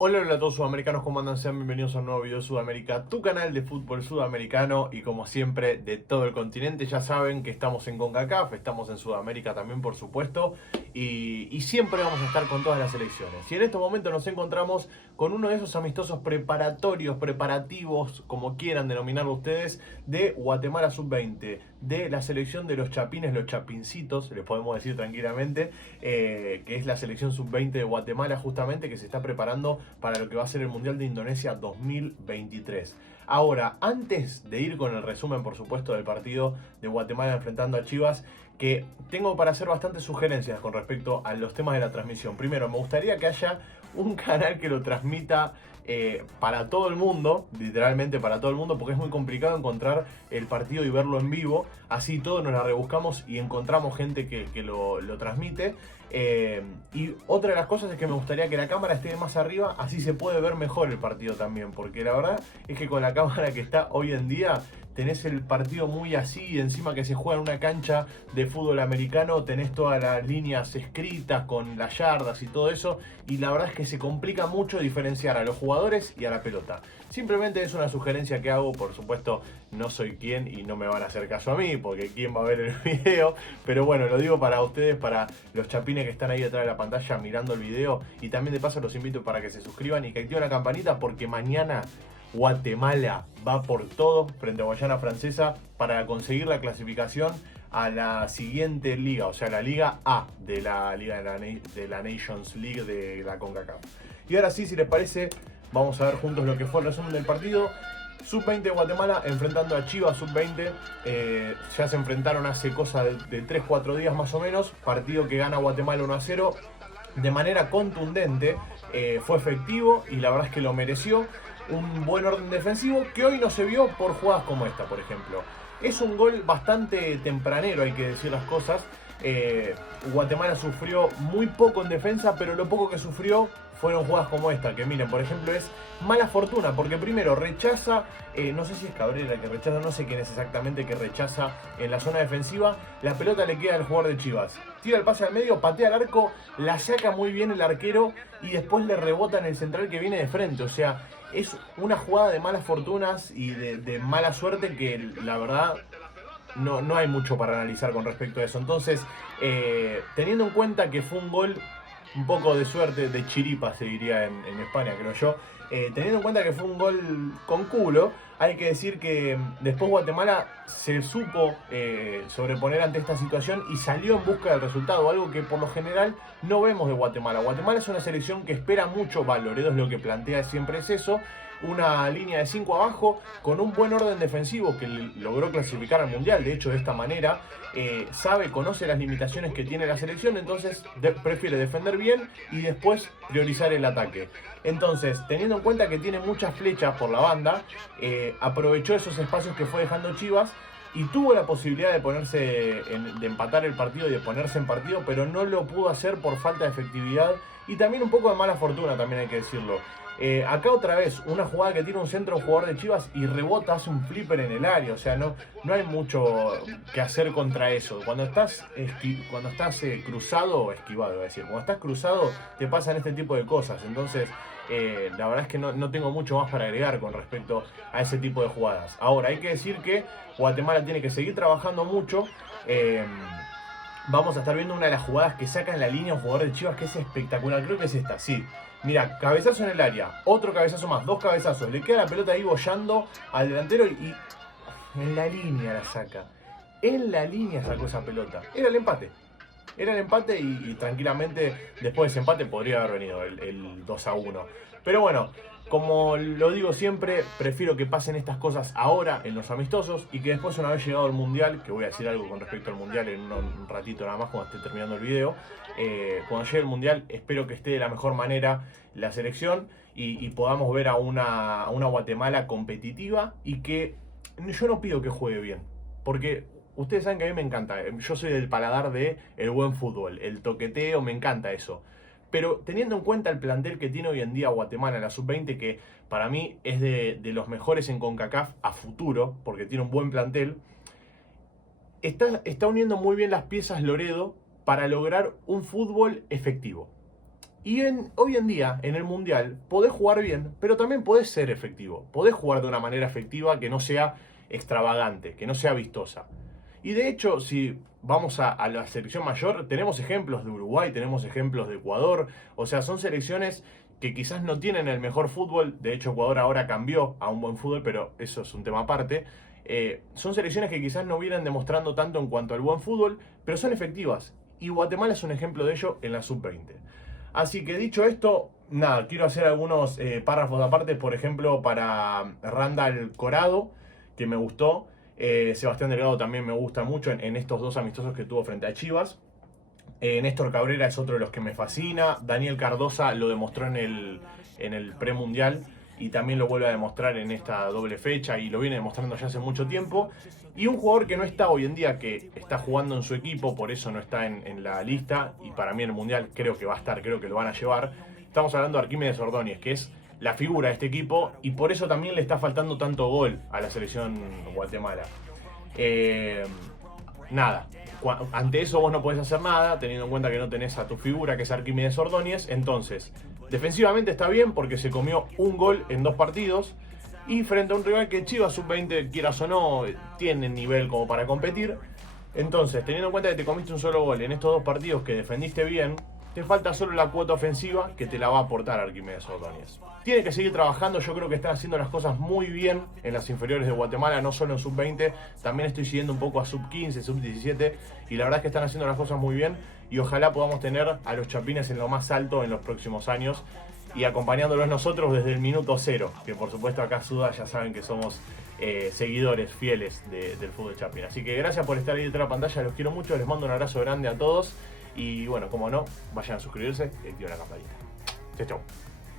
Hola, hola a todos sudamericanos, ¿cómo andan? Sean bienvenidos a un nuevo video de Sudamérica, tu canal de fútbol sudamericano y como siempre de todo el continente. Ya saben que estamos en CONCACAF, estamos en Sudamérica también por supuesto y siempre vamos a estar con todas las selecciones. Y en estos momentos nos encontramos con uno de esos amistosos preparatorios, preparativos, como quieran denominarlo ustedes, de Guatemala Sub-20, de la selección de los chapines, los chapincitos, les podemos decir tranquilamente, que es la selección Sub-20 de Guatemala justamente que se está preparando para lo que va a ser el Mundial de Indonesia 2023. Ahora, antes de ir con el resumen, por supuesto, del partido de Guatemala enfrentando a Chivas, que tengo para hacer bastantes sugerencias con respecto a los temas de la transmisión. Primero, me gustaría que haya un canal que lo transmita para todo el mundo, literalmente para todo el mundo, porque es muy complicado encontrar el partido y verlo en vivo. Así todo nos la rebuscamos y encontramos gente que lo transmite. Y otra de las cosas es que me gustaría que la cámara esté más arriba, así se puede ver mejor el partido también, porque la verdad es que con la cámara que está hoy en día tenés el partido muy así, y encima que se juega en una cancha de fútbol americano, tenés todas las líneas escritas con las yardas y todo eso, y la verdad es que se complica mucho diferenciar a los jugadores y a la pelota. Simplemente es una sugerencia que hago, por supuesto no soy quien y no me van a hacer caso a mí, porque quién va a ver el video, pero bueno, lo digo para ustedes, para los chapines que están ahí detrás de la pantalla mirando el video, y también de paso los invito para que se suscriban y que activen la campanita, porque mañana Guatemala va por todo frente a Guayana Francesa para conseguir la clasificación a la siguiente liga, o sea, la Liga A de la Liga de la Nations League de la CONCACAF. Y ahora sí, si les parece, vamos a ver juntos lo que fue el resumen del partido. Sub-20 de Guatemala enfrentando a Chivas Sub-20. Ya se enfrentaron hace cosa de 3-4 días más o menos. Partido que gana Guatemala 1-0 de manera contundente. Fue efectivo y la verdad es que lo mereció. Un buen orden defensivo que hoy no se vio por jugadas como esta, por ejemplo. Es un gol bastante tempranero, hay que decir las cosas. Guatemala sufrió muy poco en defensa, pero lo poco que sufrió fueron jugadas como esta, que miren, por ejemplo, es mala fortuna, porque primero rechaza, no sé si es Cabrera el que rechaza, no sé quién es exactamente que rechaza en la zona defensiva, la pelota le queda al jugador de Chivas, tira el pase al medio, patea al arco, la saca muy bien el arquero y después le rebota en el central que viene de frente, o sea, es una jugada de malas fortunas y de mala suerte que la verdad no hay mucho para analizar con respecto a eso. Entonces, teniendo en cuenta que fue un gol un poco de suerte, de chiripa se diría en España, creo yo, teniendo en cuenta que fue un gol con culo, hay que decir que después Guatemala se supo sobreponer ante esta situación y salió en busca del resultado, algo que por lo general no vemos de Guatemala. Guatemala es una selección que espera mucho, Loredo es lo que plantea siempre es eso, una línea de 5 abajo con un buen orden defensivo que logró clasificar al Mundial. De hecho, de esta manera conoce las limitaciones que tiene la selección, entonces prefiere defender bien y después priorizar el ataque. Entonces, teniendo en cuenta que tiene muchas flechas por la banda, aprovechó esos espacios que fue dejando Chivas y tuvo la posibilidad de de empatar el partido y de ponerse en partido, pero no lo pudo hacer por falta de efectividad y también un poco de mala fortuna, también hay que decirlo. Acá otra vez, una jugada que tiene un centro jugador de Chivas y rebota, hace un flipper en el área. O sea, no hay mucho que hacer contra eso. Cuando estás cruzado o esquivado, es decir, cuando estás cruzado te pasan este tipo de cosas. Entonces, la verdad es que no tengo mucho más para agregar con respecto a ese tipo de jugadas. Ahora, hay que decir que Guatemala tiene que seguir trabajando mucho. Vamos a estar viendo una de las jugadas que saca en la línea un jugador de Chivas que es espectacular. Creo que es esta, sí. Mira, cabezazo en el área, otro cabezazo más, dos cabezazos. Le queda la pelota ahí bollando al delantero y en la línea la saca. En la línea sacó esa pelota. Era el empate. Era el empate y tranquilamente después de ese empate podría haber venido el 2-1. Pero bueno, como lo digo siempre, prefiero que pasen estas cosas ahora en los amistosos y que después, una vez llegado el Mundial, que voy a decir algo con respecto al Mundial en un ratito nada más cuando esté terminando el video, cuando llegue el Mundial espero que esté de la mejor manera la selección y podamos ver a una Guatemala competitiva y que yo no pido que juegue bien, porque ustedes saben que a mí me encanta, yo soy del paladar de el buen fútbol, el toqueteo, me encanta eso. Pero teniendo en cuenta el plantel que tiene hoy en día Guatemala, la sub-20, que para mí es de los mejores en CONCACAF a futuro, porque tiene un buen plantel, está uniendo muy bien las piezas Loredo para lograr un fútbol efectivo. Y hoy en día, en el Mundial, podés jugar bien, pero también podés ser efectivo. Podés jugar de una manera efectiva que no sea extravagante, que no sea vistosa. Y de hecho, si vamos a la selección mayor, tenemos ejemplos de Uruguay, tenemos ejemplos de Ecuador. O sea, son selecciones que quizás no tienen el mejor fútbol. De hecho, Ecuador ahora cambió a un buen fútbol, pero eso es un tema aparte. Son selecciones que quizás no vienen demostrando tanto en cuanto al buen fútbol, pero son efectivas. Y Guatemala es un ejemplo de ello en la sub-20. Así que dicho esto, nada, quiero hacer algunos párrafos aparte, por ejemplo, para Randall Corado, que me gustó. Sebastián Delgado también me gusta mucho en estos dos amistosos que tuvo frente a Chivas. Néstor Cabrera es otro de los que me fascina. Daniel Cardosa lo demostró en el premundial y también lo vuelve a demostrar en esta doble fecha y lo viene demostrando ya hace mucho tiempo. Y un jugador que no está hoy en día, que está jugando en su equipo, por eso no está en la lista, y para mí en el mundial creo que va a estar, creo que lo van a llevar. Estamos hablando de Arquímedes Ordóñez, que es la figura de este equipo y por eso también le está faltando tanto gol a la selección Guatemala. Nada, ante eso vos no podés hacer nada, teniendo en cuenta que no tenés a tu figura, que es Arquímedes Ordóñez. Entonces, defensivamente está bien porque se comió un gol en 2 partidos. Y frente a un rival que Chivas sub-20, quieras o no, tiene nivel como para competir. Entonces, teniendo en cuenta que te comiste un solo gol en estos 2 partidos que defendiste bien, te falta solo la cuota ofensiva que te la va a aportar Arquímedes Ordóñez. Tiene que seguir trabajando, yo creo que están haciendo las cosas muy bien en las inferiores de Guatemala, no solo en sub-20, también estoy siguiendo un poco a sub-15, sub-17 y la verdad es que están haciendo las cosas muy bien y ojalá podamos tener a los chapines en lo más alto en los próximos años y acompañándolos nosotros desde el minuto 0, que por supuesto acá Suda ya saben que somos seguidores fieles del fútbol chapín. Así que gracias por estar ahí detrás de la pantalla, los quiero mucho, les mando un abrazo grande a todos. Y bueno, como no, vayan a suscribirse y activen la campanita. Chau, chau.